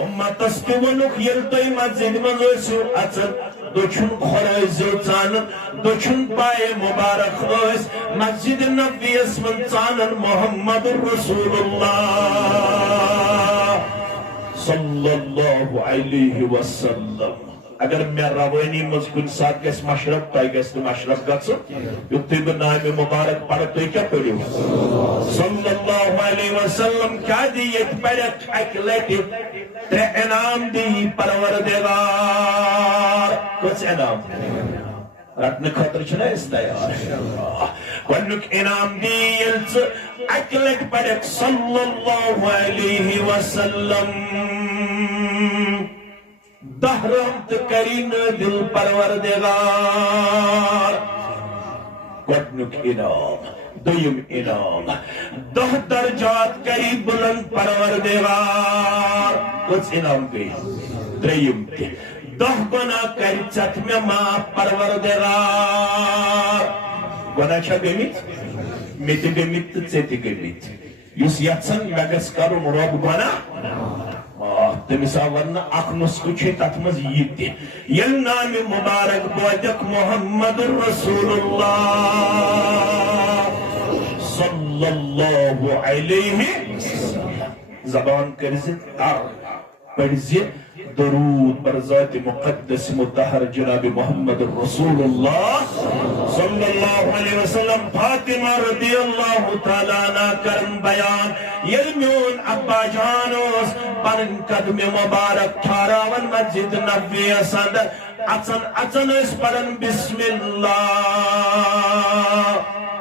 امتس تہ ونک یل تُہۍ مسجد منٛز ٲسِو اژان دٔچھُن کھۄر ٲسۍزیو ژانان دٔچھُن پایے مبارک ٲسۍ مسجد نبویَس منٛز ژانان محمد رسول اللہ صلی اللہ علیہ وسلم اگر میں روانی مز کن ساتھ گیس مشرق تہ گیس مشرق گژھُن یُتھُے بہٕ نامہِ مبارک پڑھ تُہۍ کیٛاہ پٔرِو صلی اللہ علیہ وسلم کیٛاہ دی ییٚتہِ پرٮ۪کھ اکہِ لٹہِ ترٛےٚ انعام دی پروردگار کٔژ انعام رٹنہٕ خٲطرٕ چھِنا أسۍ تیار گۄڈنیُک انعام دی ییٚلہِ ژٕ اکہِ لٹہِ پرٮ۪کھ صلی اللہ علیہ وسلم 10 رحمت کری نادل پروردگار گۄڈنیُک انعام دوٚیِم انعام 10 درجات کری بلند پروردگار کٔژ انعام گٔے ترٛیٚیِم تہِ 10 گۄناہ کری ژٹھ مےٚ معاف پروردگار گۄناہ چھا گٔمٕتۍ مےٚ تہِ گٔمٕتۍ تہٕ ژےٚ تہِ گٔمٕتۍ یُس یژھان مےٚ گژھِ کرُن رۄب گۄناہ تٔمِس آو وننہٕ اکھ نسخہٕ چھُ تتھ منٛز یہِ تہِ ییٚلہِ نامہِ مُبارک بوزٮ۪کھ محمد رسول اللہ صلی اللہ علیہ زبان کٔرزِ تر پٔرزِ درود بر ذات مقدس مطہر جناب محمد رسول اللہ صلی اللہ علیہ وسلم فاطمہ رضی اللہ تعالیٰ عنہ کرن بیان یل میون ابا جان اوس پنن قدم مبارک ٹھہراون مسجد نبوی اندر اژن ٲسۍ پرن بسم اللہ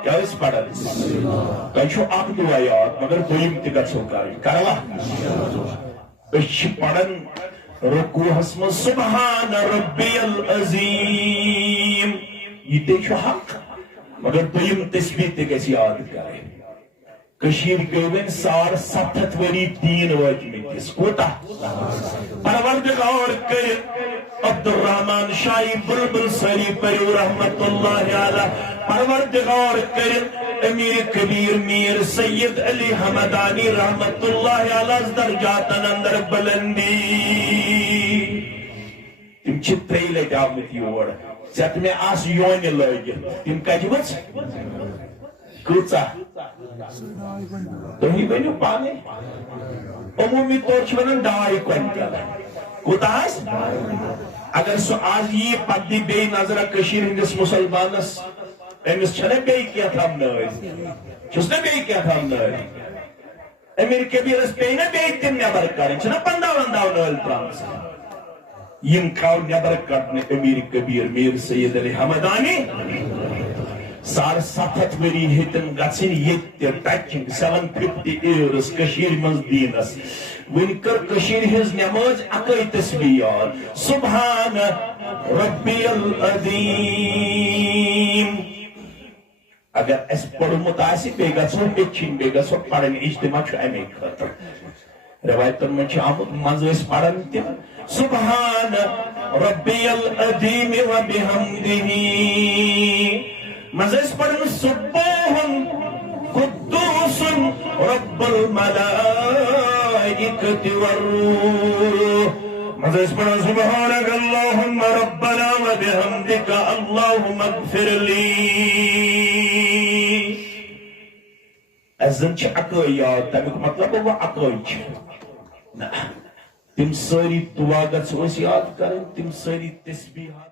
کیا ٲسۍ پرن تۄہہِ چھُو اکھ دعا یاد مگر دوٚیِم تہِ گژھو کرٕنۍ کروا أسۍ چھِ پرن رکوعس منٛز سبحان ربی العظیم یہ تے چھُ حق مگر دوٚیِم تسبیح تہِ گژھِ یاد کرٕنۍ کشیر گوین 750 ؤری دین وٲتمٕتِس کوتاہ پروردگار کٔرِتھ عبدالرحمان شاہی بلبل سری پٔرِو رحمت اللہ علیہ پروردگار کٔرِتھ امیر کبیر میر سید علی حمدانی رحمت اللہ علیہ درجاتن اندر بلندی تم چھ 3 لٹہِ آمٕتۍ یور ژےٚ مےٚ آس یونہِ لٲگِتھ تم کتہِ ؤژھ کۭژاہ تُہی ؤنِو پانے عمومی طور چھِ ونان 2.5 کوینٹل کوتاہ آسہِ اگر سُہ آز یی پتہٕ دی بیٚیہِ نظرا کٔشیٖرِ ہٕنٛدِس مُسلمانس أمِس چھَنا بیٚیہِ کینٛہہ نٲرۍ چھُس نا بیٚیہِ کینٛہہ نٲرۍ أمیٖر کبیٖرس پیٚیہِ نا بیٚیہِ تِم نٮ۪بر کڑٕنۍ چھِنا 15 نٲلۍ ترٛامژٕ یم کھاو نٮ۪بر کڑنہٕ أمیٖر کبیٖر میٖر سید علی حمدانی 750 ؤری ہیٚتِن گژھٕنۍ ییٚتہِ تہِ ٹچِنگ 750 ایئرس کٔشیٖرِ منٛز دیٖنس وۄنۍ کٔر کٔشیٖرِ ہٕنٛز نٮ۪ماز اکٲے تسبیح یاد سبحان ربی العظیم اگر اس پڑھمُت آسہِ بیٚیہِ گژھو ہیٚچھِنۍ بیٚیہِ گژھو پرٕنۍ اجتماع چھُ امے خٲطرٕ روایتن منٛز چھُ آمُت منٛزٕ ٲسۍ پران تِم سبحان ربی العظیم وبحمدہ منٛزٕ ٲسۍ پران سبوح قدوس رب الملائکۃ والروح منٛزٕ ٲسۍ پران سبحانک اللہم ربنا وبحمدک اللہم اغفر لی اس زن چھِ اکٲے یاد تمیُک مطلب گوٚو اکٲے چھِ نہ تِم سٲری دعا گژھو أسۍ یاد کرٕنۍ تِم سٲری تسبیحات